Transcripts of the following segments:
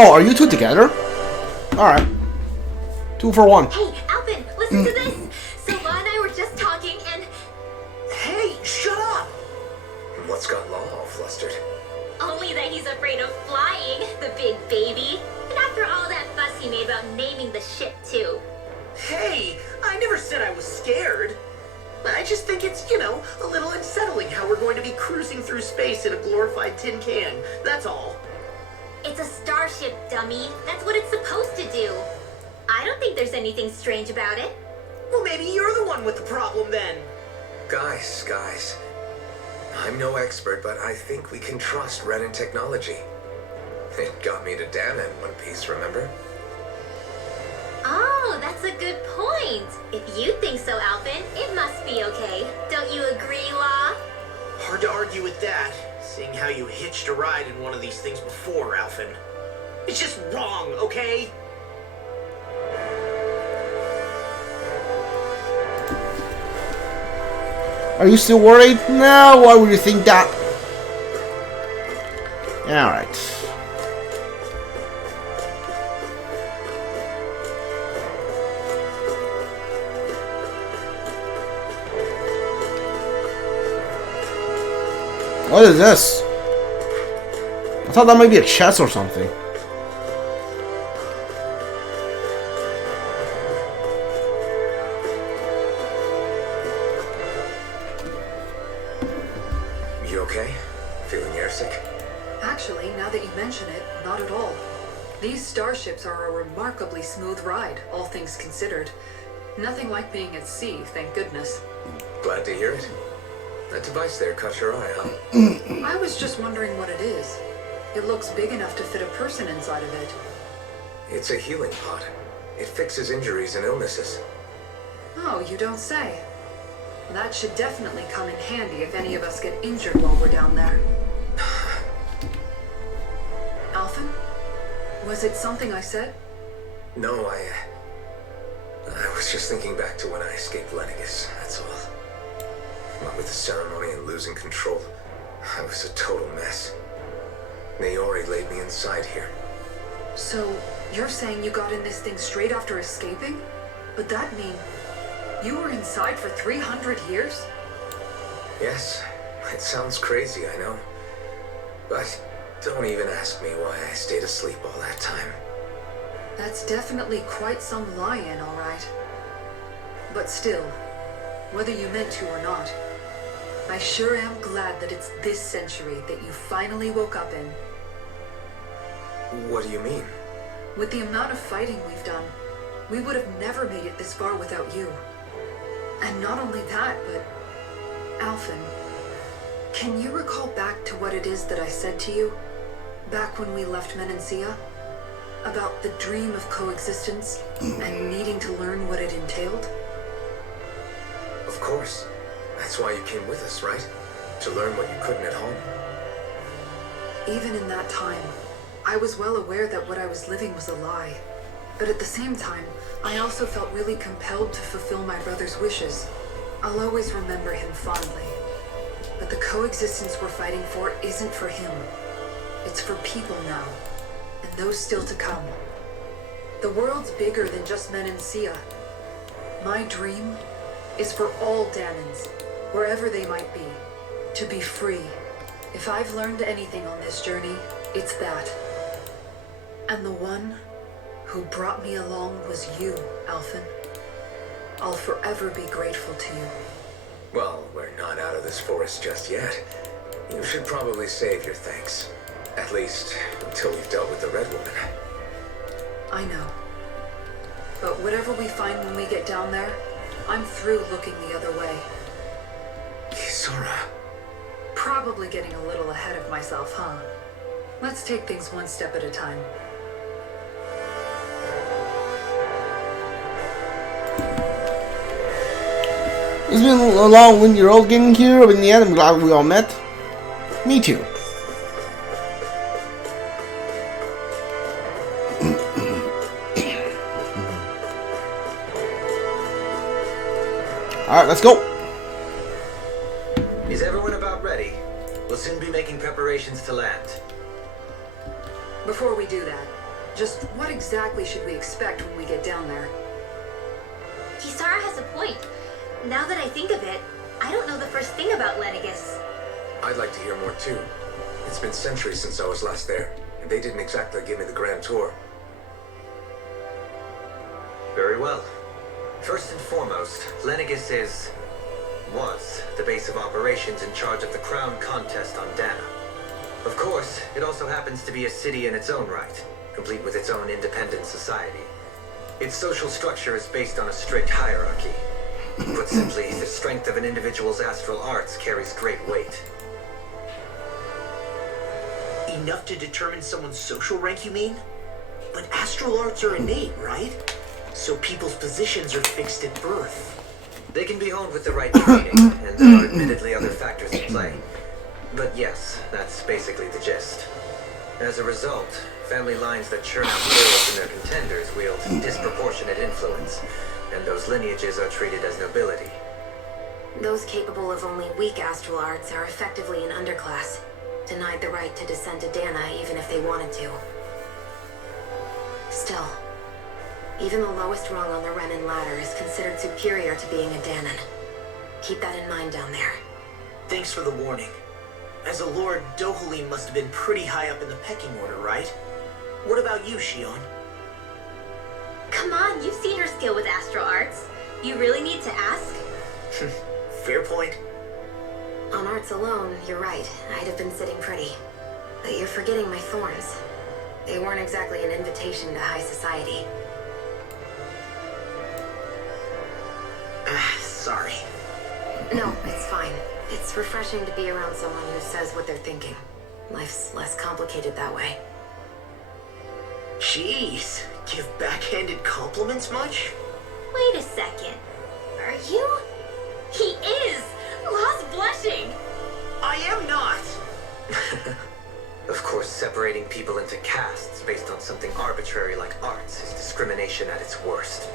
Oh, are you two together? Alright. 2 for 1. Hey, Alvin, listen to this. So La and I were just talking and... Hey, shut up! What's got Law all flustered? Only that he's afraid of flying, the big baby. And after all that fuss he made about naming the ship, too. Hey, I never said I was scared. I just think it's, you know, a little unsettling how we're going to be cruising through space in a glorified tin can. That's all. It's a starship, dummy. That's what it's supposed to do. I don't think there's anything strange about it. Well, maybe you're the one with the problem then. Guys. I'm no expert, but I think we can trust Renan technology. It got me to Dahna in one piece, remember? Oh, that's a good point. If you think so, Alvin, it must be okay. Don't you agree, La? Hard to argue with that, seeing how you hitched a ride in one of these things before, Alvin. It's just wrong, okay? Are you still worried? No, why would you think that? Alright. What is this? I thought that might be a chest or something. You okay? Feeling airsick? Actually, now that you mention it, not at all. These starships are a remarkably smooth ride, all things considered. Nothing like being at sea, thank goodness. Glad to hear it. That device there caught your eye, huh? I was just wondering what it is. It looks big enough to fit a person inside of it. It's a healing pod. It fixes injuries and illnesses. Oh, you don't say. That should definitely come in handy if any of us get injured while we're down there. Alphen? Was it something I said? No, I was just thinking back to when I escaped Lenegis, that's all. What with the ceremony and losing control, I was a total mess. Naori laid me inside here. So, you're saying you got in this thing straight after escaping? Would that mean you were inside for 300 years? Yes, it sounds crazy, I know. But don't even ask me why I stayed asleep all that time. That's definitely quite some lie-in, all right. But still, whether you meant to or not, I sure am glad that it's this century that you finally woke up in. What do you mean? With the amount of fighting we've done, we would have never made it this far without you. And not only that, but... Alphen, can you recall back to what it is that I said to you? Back when we left Menancia? About the dream of coexistence and needing to learn what it entailed? Of course. That's why you came with us, right? To learn what you couldn't at home. Even in that time, I was well aware that what I was living was a lie. But at the same time, I also felt really compelled to fulfill my brother's wishes. I'll always remember him fondly. But the coexistence we're fighting for isn't for him. It's for people now, and those still to come. The world's bigger than just Menancia. My dream is for all Dahnans, wherever they might be, to be free. If I've learned anything on this journey, it's that. And the one who brought me along was you, Alphen. I'll forever be grateful to you. Well, we're not out of this forest just yet. You should probably save your thanks. At least, until we've dealt with the Red Woman. I know. But whatever we find when we get down there, I'm through looking the other way. Kisora. Probably getting a little ahead of myself, huh? Let's take things one step at a time. It's been a long windy road getting here, but in the end I'm glad we all met. Me too. Alright, let's go. Is everyone about ready? We'll soon be making preparations to land. Before we do that, Just what exactly should we expect when we get down there? Kisara has a point. Now that I think of it, I don't know the first thing about Lenegis. I'd like to hear more too. It's been centuries since I was last there, and they didn't exactly give me the grand tour. Very well. First and foremost, Lenegis was the base of operations in charge of the crown contest on Dahna. Of course, it also happens to be a city in its own right, complete with its own independent society. Its social structure is based on a strict hierarchy. Put simply, the strength of an individual's astral arts carries great weight. Enough to determine someone's social rank, you mean? But astral arts are innate, right? So people's positions are fixed at birth. They can be honed with the right training, and there are admittedly other factors at play. But yes, that's basically the gist. As a result, family lines that churn out girls and their contenders wield disproportionate influence, and those lineages are treated as nobility. Those capable of only weak astral arts are effectively an underclass, denied the right to descend to Dahna even if they wanted to. Still, even the lowest rung on the Renan ladder is considered superior to being a Dahnan. Keep that in mind down there. Thanks for the warning. As a lord, Dohalim must have been pretty high up in the pecking order, right? What about you, Shion? Come on, you've seen her skill with astral arts. You really need to ask? Fair point. On arts alone, you're right. I'd have been sitting pretty. But you're forgetting my thorns. They weren't exactly an invitation to high society. Sorry. No, it's fine. It's refreshing to be around someone who says what they're thinking. Life's less complicated that way. Jeez, give backhanded compliments much? Wait a second. Are you? He is! Lost blushing! I am not! Of course, separating people into castes based on something arbitrary like arts is discrimination at its worst.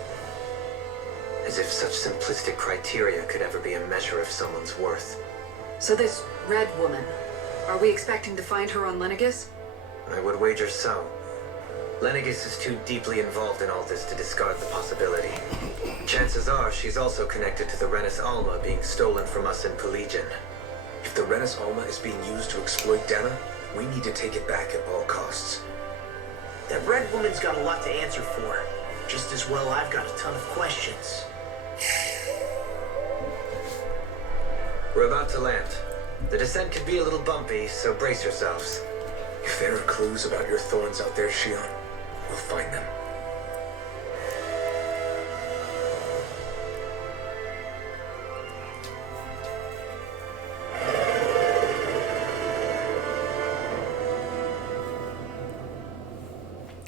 As if such simplistic criteria could ever be a measure of someone's worth. So this red woman, are we expecting to find her on Lenegis? I would wager so. Lenegis is too deeply involved in all this to discard the possibility. Chances are she's also connected to the Renus Alma being stolen from us in Pelegion. If the Renus Alma is being used to exploit Dahna, we need to take it back at all costs. That red woman's got a lot to answer for. Just as well I've got a ton of questions. We're about to land. The descent could be a little bumpy, so brace yourselves. If there are clues about your thorns out there, Shion, we'll find them.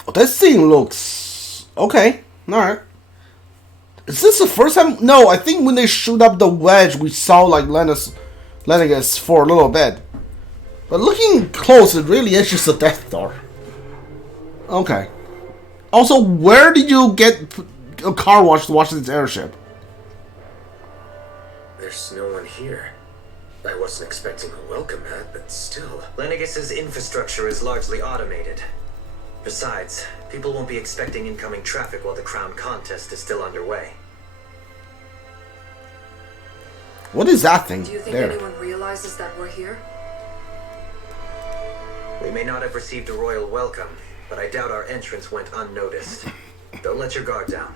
Oh, this scene looks okay. All right. Is this the first time? No, I think when they shoot up the wedge, we saw like Lenegis for a little bit. But looking close, it really is just a Death Star. Okay. Also, where did you get a car wash to watch this airship? There's no one here. I wasn't expecting a welcome mat, but still. Lenegis's infrastructure is largely automated. Besides, people won't be expecting incoming traffic while the crown contest is still underway. What is that thing Do you think there? anyone realizes that we're here? We may not have received a royal welcome, but I doubt our entrance went unnoticed. Don't let your guard down.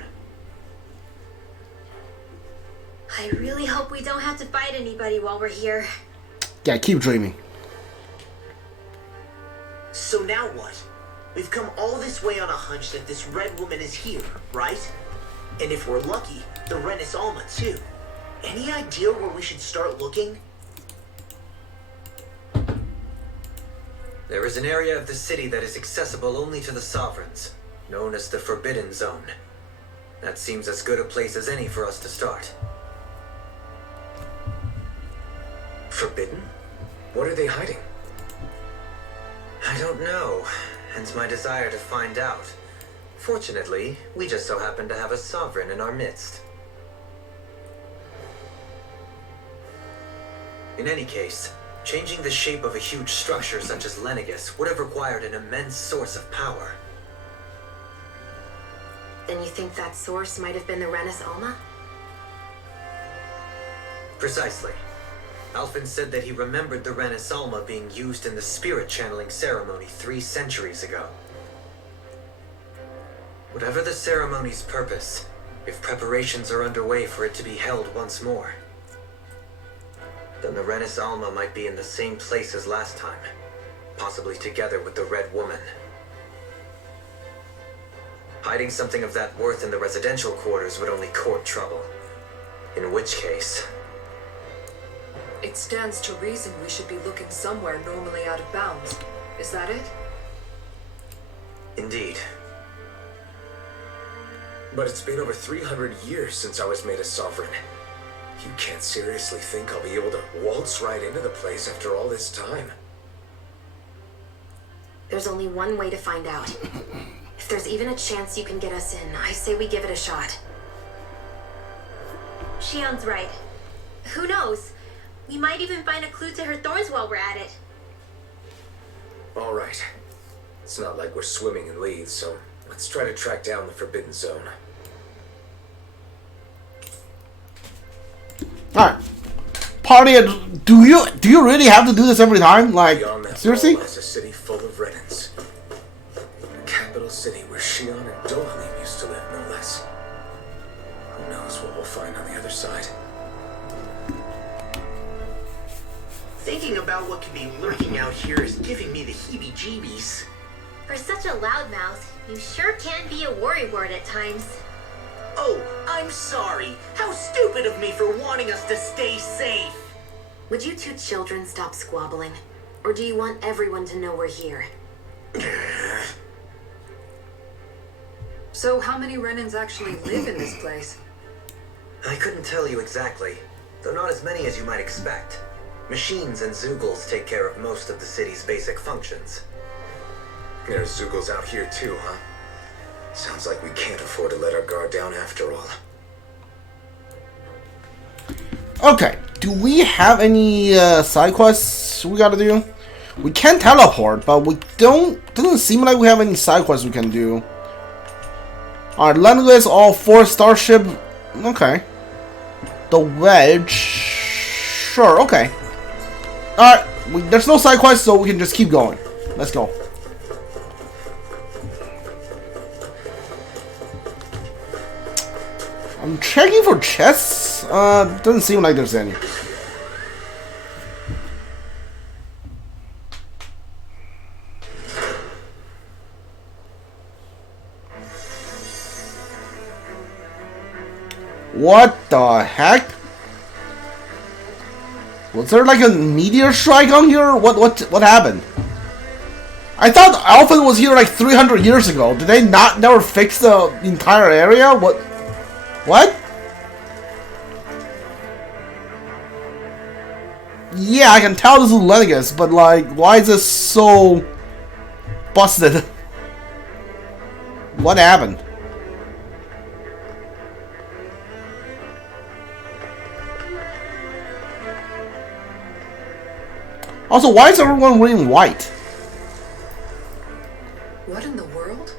I really hope we don't have to fight anybody while we're here. Yeah, keep dreaming. So now what? We've come all this way on a hunch that this red woman is here, right? And if we're lucky, the Renus Alma too. Any idea where we should start looking? There is an area of the city that is accessible only to the sovereigns, known as the Forbidden Zone. That seems as good a place as any for us to start. Forbidden? What are they hiding? I don't know, hence my desire to find out. Fortunately, we just so happen to have a sovereign in our midst. In any case, changing the shape of a huge structure such as Lenegis would have required an immense source of power. Then you think that source might have been the Renans Alma? Precisely. Alphen said that he remembered the Renans Alma being used in the spirit channeling ceremony 3 centuries ago. Whatever the ceremony's purpose, if preparations are underway for it to be held once more, then the Renans Alma might be in the same place as last time, possibly together with the Red Woman. Hiding something of that worth in the residential quarters would only court trouble. In which case... It stands to reason we should be looking somewhere normally out of bounds. Is that it? Indeed. But it's been over 300 years since I was made a sovereign. You can't seriously think I'll be able to waltz right into the place after all this time. There's only one way to find out. If there's even a chance you can get us in, I say we give it a shot. Shion's right. Who knows? We might even find a clue to her thorns while we're at it. All right. It's not like we're swimming in leads, so let's try to track down the Forbidden Zone. Alright. Party, do you really have to do this every time? Like, Beyond that seriously? wall is a city full of Renans. The capital city where Shion and Dohalim used to live, no less. Who knows what we'll find on the other side? Thinking about what could be lurking out here is giving me the heebie-jeebies. For such a loudmouth, you sure can be a worrywart at times. Oh, I'm sorry. How stupid of me for wanting us to stay safe. Would you two children stop squabbling? Or do you want everyone to know we're here? So how many Renans actually live in this place? I couldn't tell you exactly, though not as many as you might expect. Machines and Zeugles take care of most of the city's basic functions. There's Zeugles out here too, huh? Sounds like we can't afford to let our guard down after all. Okay, do we have any side quests we gotta do? We can teleport, but we doesn't seem like we have any side quests we can do. Alright, Lenegis, all 4 starship. Okay. The wedge. Sure, okay. Alright, there's no side quests, so we can just keep going. Let's go. I'm checking for chests. Doesn't seem like there's any. What the heck? Was there like a meteor strike on here? What happened? I thought Alphen was here like 300 years ago. Did they never fix the entire area? What? Yeah, I can tell this is Lenegis, but like, why is this so busted? What happened? Also, why is everyone wearing white? What in the world?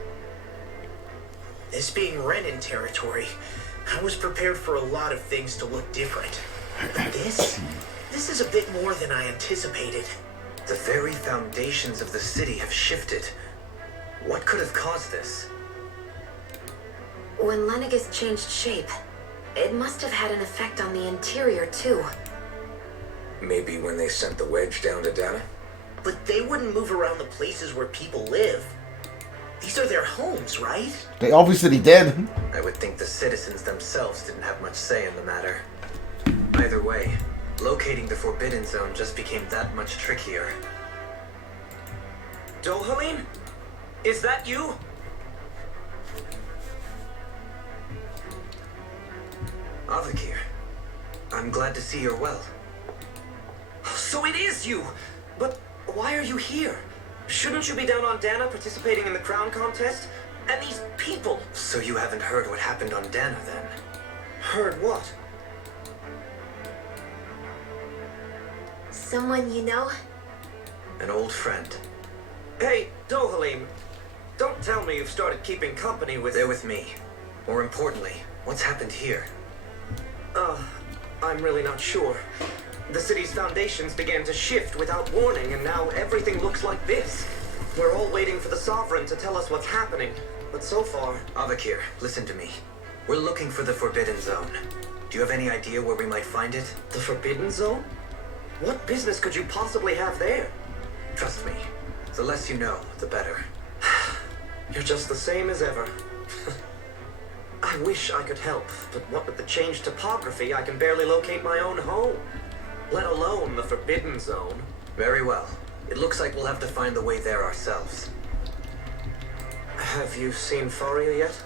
This being Renan territory, I was prepared for a lot of things to look different. But this is a bit more than I anticipated. The very foundations of the city have shifted. What could have caused this? When Lenegis changed shape, it must have had an effect on the interior too. Maybe when they sent the wedge down to Dahna? But they wouldn't move around the places where people live. These are their homes, right? They obviously did. I would think the citizens themselves didn't have much say in the matter. Either way, locating the Forbidden Zone just became that much trickier. Dohalim? Is that you? Avakir, I'm glad to see you're well. So it is you! But why are you here? Shouldn't you be down on Dahna participating in the crown contest? And these people! So you haven't heard what happened on Dahna then? Heard what? Someone you know? An old friend. Hey, Dohalim, don't tell me you've started keeping company with... They're with me. More importantly, what's happened here? I'm really not sure. The city's foundations began to shift without warning, and now everything looks like this. We're all waiting for the Sovereign to tell us what's happening, but so far... Avakir, listen to me. We're looking for the Forbidden Zone. Do you have any idea where we might find it? The Forbidden Zone? What business could you possibly have there? Trust me, the less you know, the better. You're just the same as ever. I wish I could help, but what with the changed topography, I can barely locate my own home. Let alone the Forbidden Zone. Very well. It looks like we'll have to find the way there ourselves. Have you seen Faria yet?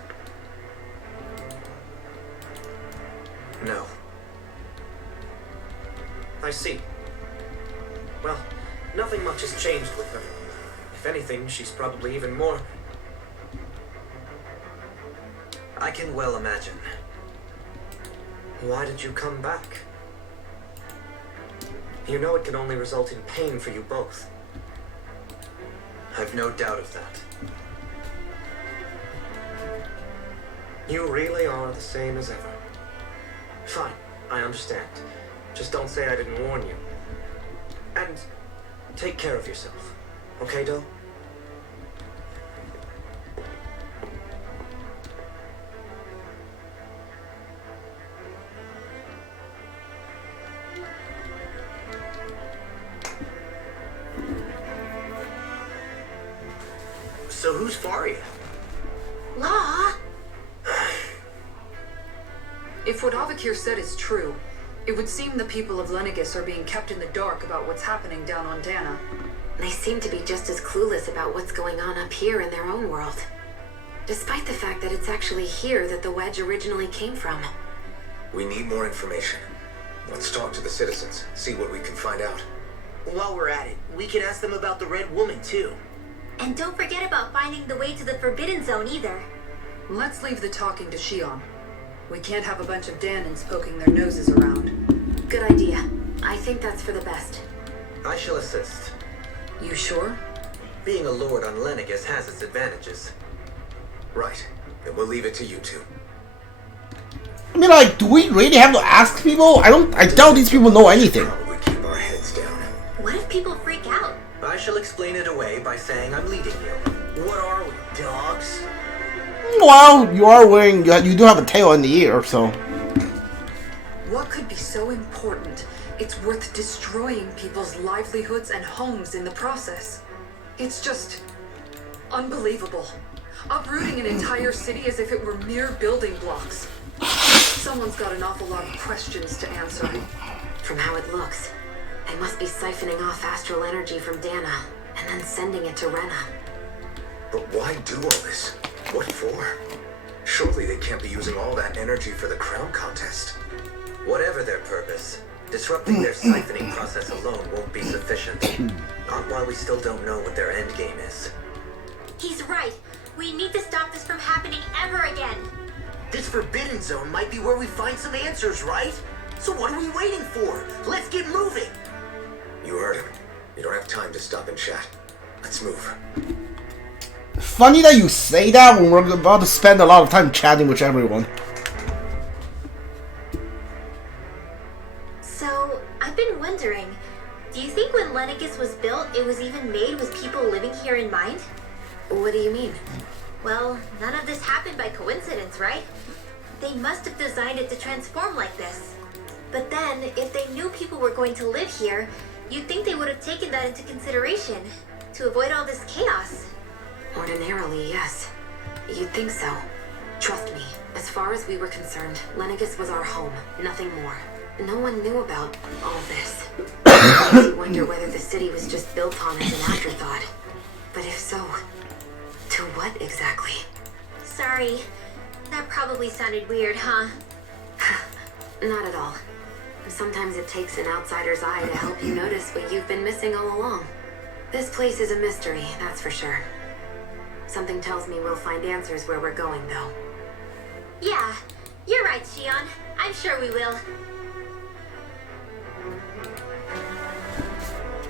No. I see. Well, nothing much has changed with her. If anything, she's probably even more... I can well imagine. Why did you come back? You know it can only result in pain for you both. I've no doubt of that. You really are the same as ever. Fine, I understand. Just don't say I didn't warn you. And take care of yourself. Okay, Doe? So who's Faria? Law? If what Avakir said is true, it would seem the people of Lenegis are being kept in the dark about what's happening down on Dahna. They seem to be just as clueless about what's going on up here in their own world. Despite the fact that it's actually here that the wedge originally came from. We need more information. Let's talk to the citizens, see what we can find out. While we're at it, we can ask them about the Red Woman, too. And don't forget about finding the way to the Forbidden Zone either. Let's leave the talking to Shion. We can't have a bunch of Dahnans poking their noses around. Good idea. I think that's for the best. I shall assist. You sure? Being a lord on Lenegis has its advantages. Right. Then we'll leave it to you two. I mean, like, do we really have to ask people? I doubt these people know anything. Probably keep our heads down. What if people freak out? I shall explain it away by saying I'm leading you. What are we, dogs? Well, you do have a tail in the ear, so. What could be so important? It's worth destroying people's livelihoods and homes in the process. It's just unbelievable. Uprooting an entire city as if it were mere building blocks. Someone's got an awful lot of questions to answer. From how it looks, they must be siphoning off astral energy from Dahna and then sending it to Rena. But why do all this? What for? Surely they can't be using all that energy for the crown contest. Whatever their purpose, disrupting their siphoning process alone won't be sufficient. Not while we still don't know what their end game is. He's right. We need to stop this from happening ever again. This Forbidden Zone might be where we find some answers, right? So what are we waiting for? Let's get moving! You heard him. You don't have time to stop and chat. Let's move. Funny that you say that when we're about to spend a lot of time chatting with everyone. So, I've been wondering, do you think when Lenegis was built, it was even made with people living here in mind? What do you mean? Well, none of this happened by coincidence, right? They must have designed it to transform like this. But then, if they knew people were going to live here, you'd think they would have taken that into consideration to avoid all this chaos. Ordinarily, yes. You'd think so. Trust me, as far as we were concerned, Lenegis was our home, nothing more. No one knew about all this. It makes you wonder whether the city was just built on as an afterthought. But if so, to what exactly? Sorry, that probably sounded weird, huh? Not at all. Sometimes it takes an outsider's eye to help you notice what you've been missing all along. This place is a mystery, that's for sure. Something tells me we'll find answers where we're going, though. Yeah, you're right, Shion. I'm sure we will.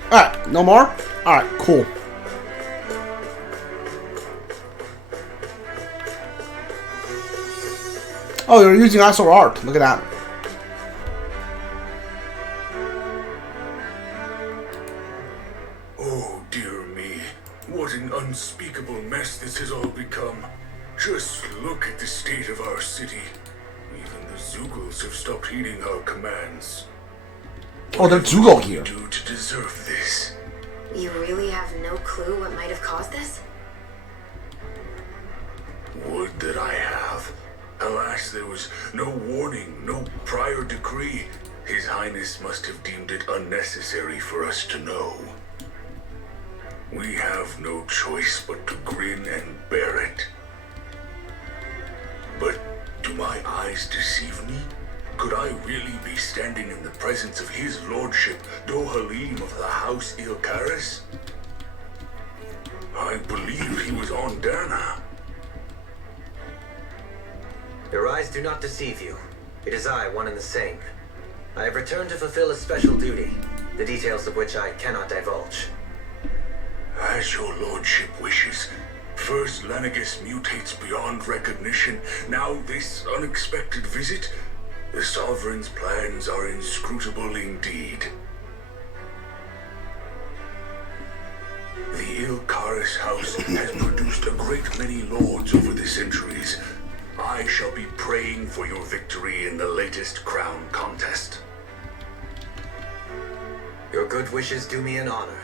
Alright, no more? Alright, cool. Oh, you're using actual art. Look at that. Oh, dear me. What an unspeakable mess this has all become. Just look at the state of our city. Even the Zugals have stopped heeding our commands. Oh, there's Zugal here. What do to deserve this? You really have no clue what might have caused this? Would that I have. Alas, there was no warning, no prior decree. His Highness must have deemed it unnecessary for us to know. We have no choice but to grin and bear it. But do my eyes deceive me? Could I really be standing in the presence of his lordship, Dohalim of the House Ilkaris? I believe he was on Dahna. Your eyes do not deceive you. It is I, one and the same. I have returned to fulfill a special duty, the details of which I cannot divulge. As your lordship wishes. First Lenegis mutates beyond recognition, now this unexpected visit. The Sovereign's plans are inscrutable indeed. The Ilkaris house has produced a great many lords over the centuries. I shall be praying for your victory in the latest crown contest. Your good wishes do me an honor.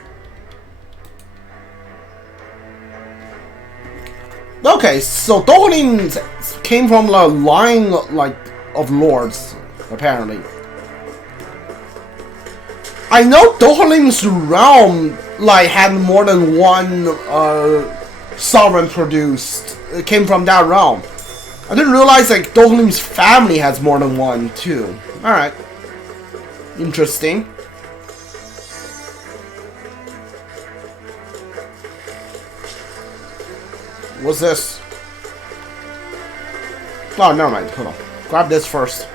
Okay, so Dohalim came from the line like of lords, apparently. I know Dohalim's realm like had more than one sovereign produced. It came from that realm. I didn't realize like Dohalim's family has more than one too. All right, interesting. What's this? Oh, never mind. Hold on. Grab this first.